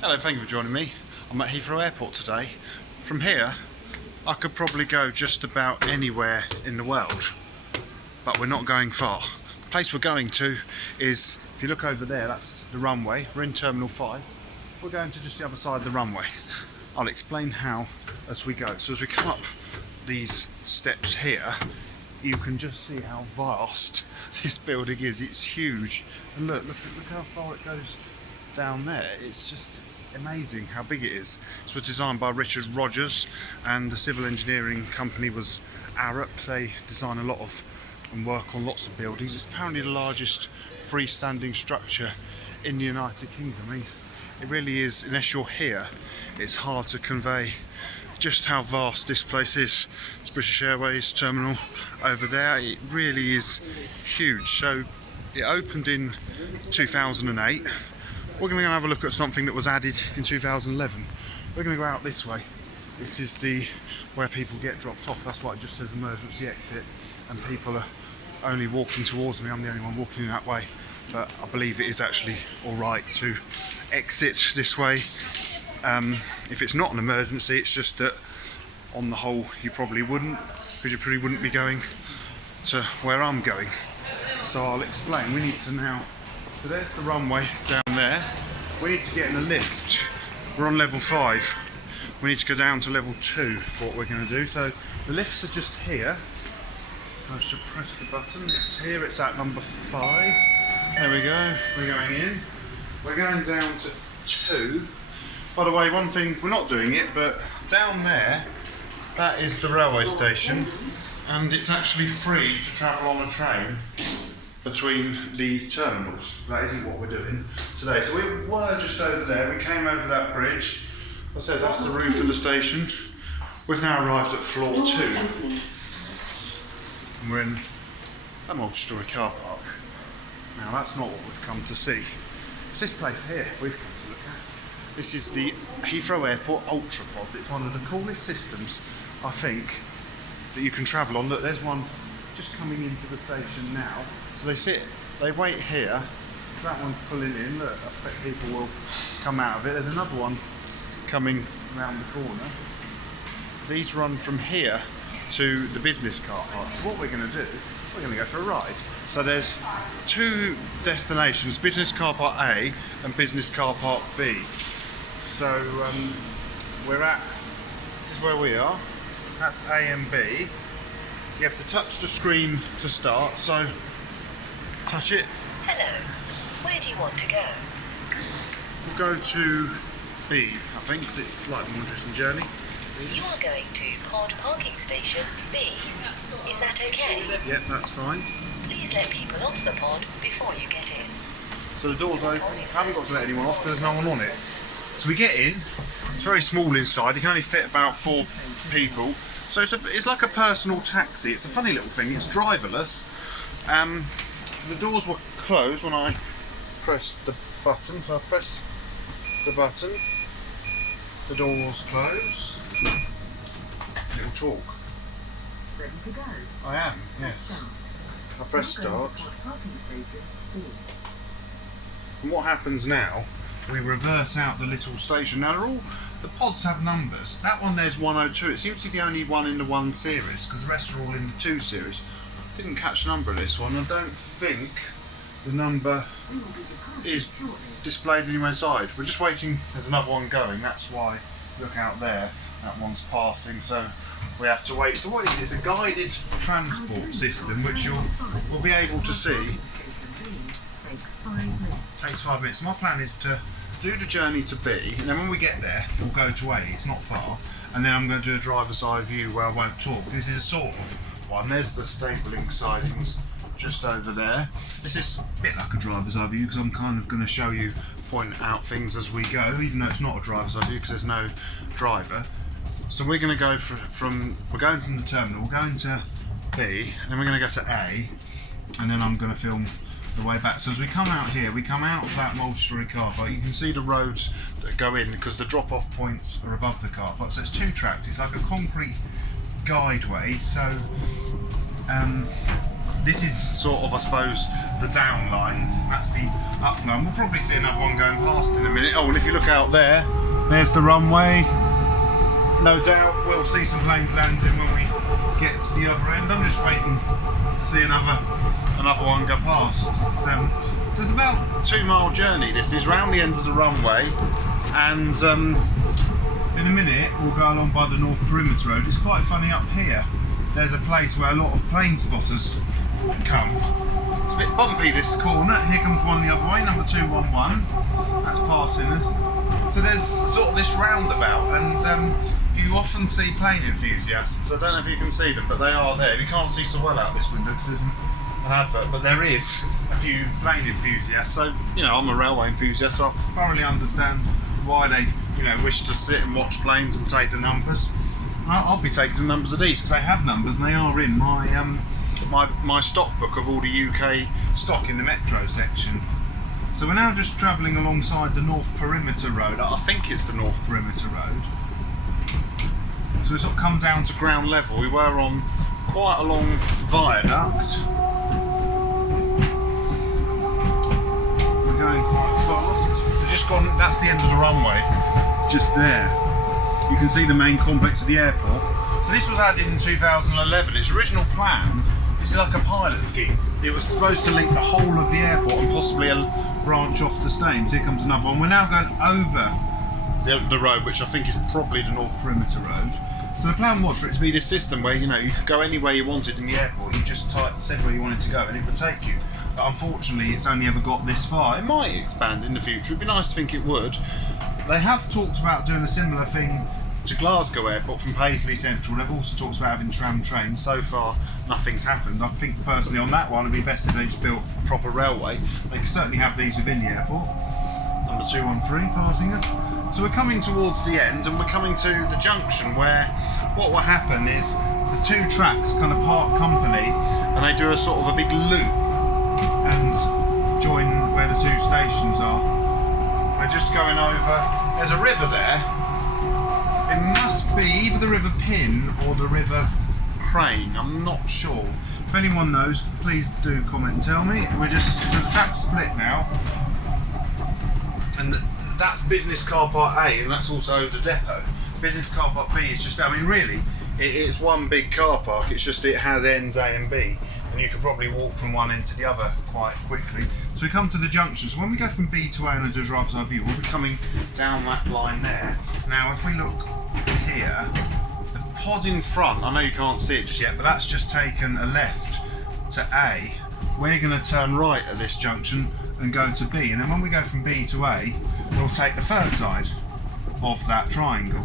Hello, thank you for joining me. I'm at Heathrow Airport today. From here, I could probably go just about anywhere in the world, but we're not going far. The place we're going to is, if you look over there, that's the runway. We're in Terminal 5. We're going to just the other side of the runway. I'll explain how as we go. So as we come up these steps here, you can just see how vast this building is. It's huge. And look how far it goes down there. It's just amazing how big it is. This was designed by Richard Rogers, and the civil engineering company was Arup. They design a lot of and work on lots of buildings. It's apparently the largest freestanding structure in the United Kingdom. I mean, it really is, unless you're here, it's hard to convey just how vast this place is. It's British Airways terminal over there. It really is huge. So it opened in 2008. We're going to go and have a look at something that was added in 2011. We're going to go out this way. This is where people get dropped off. That's why it just says emergency exit, and people are only walking towards me. I'm the only one walking in that way, but I believe it is actually alright to exit this way. If it's not an emergency, it's just that on the whole you probably wouldn't, because you probably wouldn't be going to where I'm going. So I'll explain. We need to now, so there's the runway down there. We need to get in a lift. We're on level 5. We need to go down to level 2 for what we're going to do. So the lifts are just here. I should press the button. It's here. It's at number 5. There we go. We're going in. We're going down to 2. By the way, one thing, we're not doing it, but down there, that is the railway station, and it's actually free to travel on a train between the terminals. That isn't what we're doing today. So we were just over there. We came over that bridge. As I said, that's the roof of the station. We've now arrived at floor 2. And we're in a multi-storey car park. Now that's not what we've come to see. It's this place here we've come to look at. This is the Heathrow Airport Ultra Pod. It's one of the coolest systems, I think, that you can travel on. Look, there's one just coming into the station now. So they wait here. That one's pulling in. Look, I expect people will come out of it. There's another one coming around the corner. These run from here to the business car park. So what we're going to do, we're going to go for a ride. So there's 2 destinations, business car park A and business car park B. So this is where we are. That's A and B. You have to touch the screen to start, so touch it. Hello, where do you want to go? We'll go to B, I think, because it's a slightly more interesting journey. You are going to Pod Parking Station B. Is that okay? Yep, that's fine. Please let people off the pod before you get in. So the door's open. I haven't got to let anyone off, there's no one on it. So we get in. It's very small inside. You can only fit about 4 people. So it's like a personal taxi. It's a funny little thing. It's driverless. So the doors were closed when I pressed the button. So I press the button. The doors close. It'll talk. Ready to go? I am, yes. I press start. And what happens now, we reverse out the little station. Now the pods have numbers. That one there's 102. It seems to be the only one in the 1 series, because the rest are all in the 2 series. Didn't catch the number of this one. I don't think the number is displayed anywhere inside. We're just waiting. There's another one going. That's why. Look out there. That one's passing. So we have to wait. So what is it? It's a guided transport system, which we'll be able to see. Takes 5 minutes. My plan is to do the journey to B, and then when we get there, we'll go to A. It's not far. And then I'm going to do a driver's eye view where I won't talk. This is a sort of one. There's the stabling sidings just over there. This is a bit like a driver's eye view, because I'm kind of going to show you, point out things as we go, even though it's not a driver's eye view because there's no driver. So we're going to go we're going from the terminal, we're going to B, and then we're going to go to A, and then I'm going to film the way back. So as we come out here, we come out of that multi-storey car park. You can see the roads that go in, because the drop-off points are above the car park. So it's 2 tracks. It's like a concrete guideway. So this is sort of, I suppose, the down line. That's the up line. We'll probably see another one going past in a minute. Oh, and if you look out there, there's the runway. No doubt we'll see some planes landing when we get to the other end. I'm just waiting to see another one go past. So it's about a 2-mile journey. This is round the end of the runway, and in a minute we'll go along by the North Perimeter Road. It's quite funny up here. There's a place where a lot of plane spotters come. It's a bit bumpy this corner. Here comes one the other way, number 211. That's passing us. So there's sort of this roundabout, and you often see plane enthusiasts. I don't know if you can see them, but they are there. You can't see so well out this window because there's an advert, but there is a few plane enthusiasts. So, you know, I'm a railway enthusiast, so I thoroughly understand why they, you know, wish to sit and watch planes and take the numbers. I'll be taking the numbers of these because they have numbers and they are in my stock book of all the UK stock in the metro section. So we're now just travelling alongside the North Perimeter Road. I think it's the North Perimeter Road. So we sort of come down to ground level. We were on quite a long viaduct. We're going quite fast. We've just gone, that's the end of the runway, just there. You can see the main complex of the airport. So this was added in 2011. Its original plan, this is like a pilot scheme. It was supposed to link the whole of the airport and possibly a branch off to Staines. Here comes another one. We're now going over the road, which I think is probably the North Perimeter Road. So the plan was for it to be this system where, you know, you could go anywhere you wanted in the airport. You just said where you wanted to go and it would take you. But unfortunately, it's only ever got this far. It might expand in the future. It'd be nice to think it would. They have talked about doing a similar thing to Glasgow Airport from Paisley Central. They've also talked about having tram trains. So far, nothing's happened. I think personally on that one, it'd be best if they just built a proper railway. They could certainly have these within the airport. Number 213 passing us. So we're coming towards the end, and we're coming to the junction where what will happen is the two tracks kind of part company, and they do a sort of a big loop and join where the two stations are. We're just going over. There's a river there. It must be either the River Pin or the River Crane. I'm not sure. If anyone knows, please do comment and tell me. We're just, so the track's split now, and that's Business Car Park A, and that's also the depot. Business Car Park B is just, I mean, really, it's one big car park. It's just it has ends A and B, and you can probably walk from one end to the other quite quickly. So we come to the junction. So when we go from B to A on a driver's eye view, we'll be coming down that line there. Now, if we look here, the pod in front, I know you can't see it just yet, but that's just taken a left to A. We're going to turn right at this junction and go to B, and then when we go from B to A, we'll take the third side of that triangle.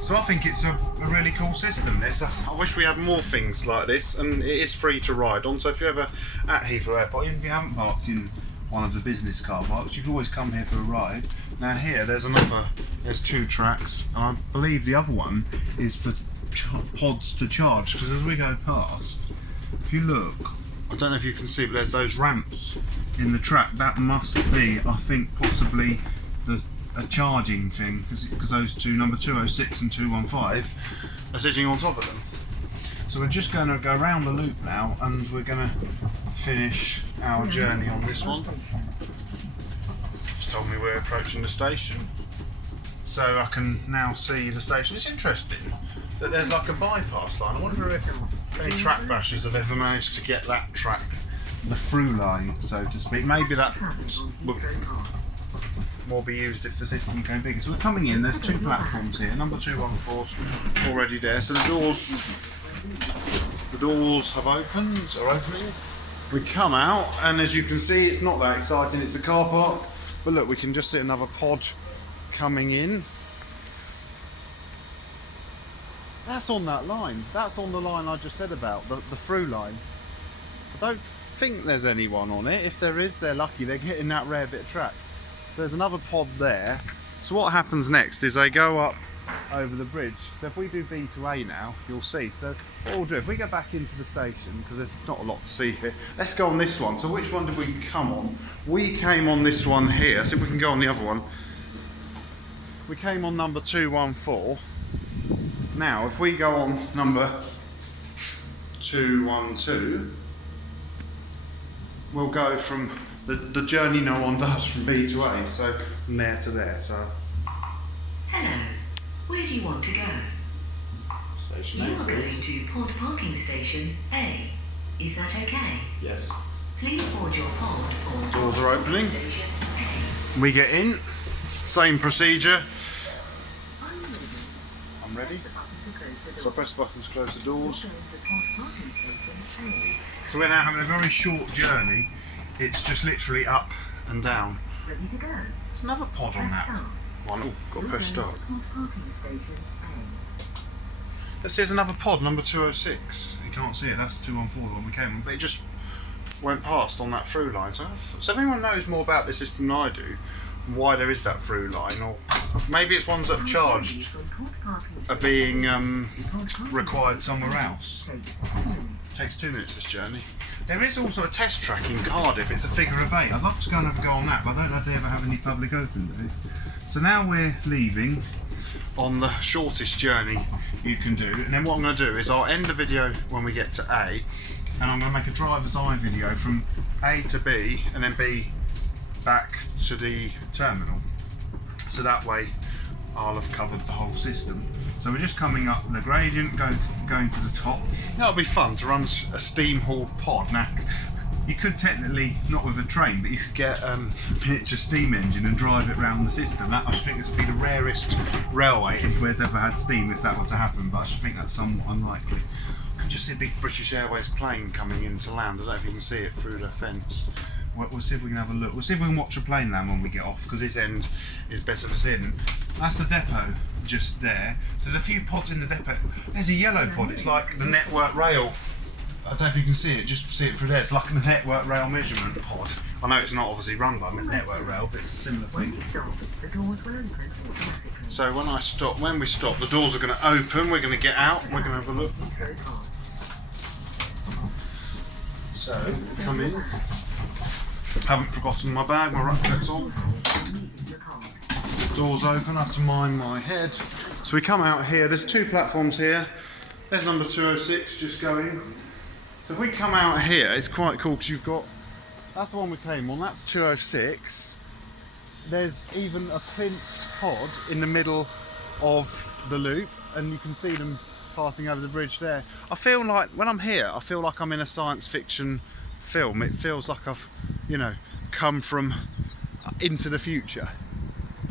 So I think it's a really cool system, this. I wish we had more things like this, and it is free to ride on, so if you're ever at Heathrow Airport, even if you haven't parked in one of the business car parks, you can always come here for a ride. Now here, there's two tracks, and I believe the other one is for pods to charge, because as we go past, if you look, I don't know if you can see, but there's those ramps in the track. That must be, I think, possibly a charging thing, because those two, number 206 and 215, are sitting on top of them. So we're just going to go around the loop now, and we're going to finish our journey on this one. Just told me we're approaching the station, so I can now see the station. It's interesting that there's like a bypass line. I wonder if any track bashers have ever managed to get that track, the through line, so to speak. Maybe that would more be used if the system became bigger. So we're coming in, there's two platforms here. Number 214's already there. So the doors have opened, are opening. We come out, and as you can see, it's not that exciting. It's a car park, but look, we can just see another pod coming in. That's on that line. That's on the line I just said about, the through line. I don't think there's anyone on it. If there is, they're lucky. They're getting that rare bit of track. So there's another pod there. So what happens next is they go up over the bridge. So if we do B to A now, you'll see. So what we'll do, if we go back into the station, because there's not a lot to see here, let's go on this one. So which one did we come on? We came on this one here. See if we can go on the other one. We came on number 214. Now, if we go on number 212, we'll go from the journey no one does from B to A, so from there to there. So Hello. Where do you want to go? station You A, are going please. to pod parking station A. Is that okay? Yes. Please board your pod for Doors are opening. station A. We get in. Same procedure. I'm ready. So I press the button to close the doors. So we're now having a very short journey. It's just literally up and down. Ready to go. There's another pod on that one. Oh, got to press start. Parking station A. There's another pod, number 206. You can't see it, that's the 214, the one we came on, but it just went past on that through line. So if anyone knows more about this system than I do, why there is that through line, or maybe it's ones that have charged are being required somewhere else. It takes 2 minutes this journey. There is also a test track in Cardiff, it's a figure of 8. I'd love to go and have a go on that, but I don't know if they ever have any public open days. So now we're leaving on the shortest journey you can do, and then what I'm going to do is I'll end the video when we get to A, and I'm going to make a driver's eye video from A to B and then B back to the terminal, so that way I'll have covered the whole system. So we're just coming up the gradient, going to the top. That'll be fun to run a steam hauled pod. Now you could technically, not with a train, but you could get a miniature steam engine and drive it around the system. That, I should think this would be the rarest railway anywhere's ever had steam if that were to happen, but I should think that's somewhat unlikely. I can just see a big British Airways plane coming in to land. I don't know if you can see it through the fence. We'll see if we can have a look. We'll see if we can watch a plane land when we get off, because this end is better for seeing. That's the depot just there. So there's a few pods in the depot. There's a yellow pod, it's like the Network Rail. I don't know if you can see it, just see it through there. It's like the Network Rail measurement pod. I know it's not obviously run by Network Rail, but it's a similar thing. The doors will open automatically. So when we stop, the doors are going to open, we're going to get out, we're going to have a look. So, come in. Haven't forgotten my bag, my rucksack's on. Doors open, I have to mind my head. So we come out here, there's 2 platforms here. There's number 206 just going. So if we come out here, it's quite cool because you've got, that's the one we came on, that's 206. There's even a plinth pod in the middle of the loop, and you can see them passing over the bridge there. I feel like, when I'm here, I feel like I'm in a science fiction film. It feels like I've, come from into the future.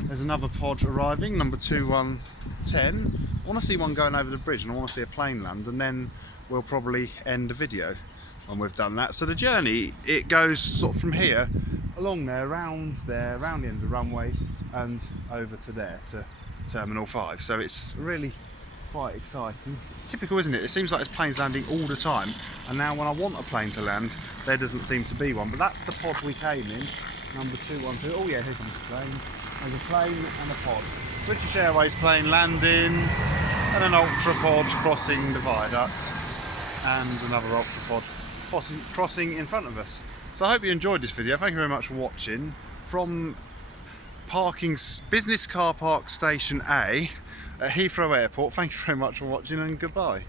There's another pod arriving, number 2110. I want to see one going over the bridge, and I want to see a plane land, and then we'll probably end the video when we've done that. So the journey, it goes sort of from here, along there, around the end of the runway, and over to there, to Terminal 5. So it's really quite exciting. It's typical, isn't it? It seems like there's planes landing all the time, and now when I want a plane to land, there doesn't seem to be one. But that's the pod we came in, number 212. Oh yeah, here comes the plane. There's a plane and a pod. British Airways plane landing, and an Ultra Pod crossing the viaduct, and another Ultra Pod crossing in front of us. So I hope you enjoyed this video. Thank you very much for watching. From Business Car Park Station A at Heathrow Airport, thank you very much for watching, and goodbye.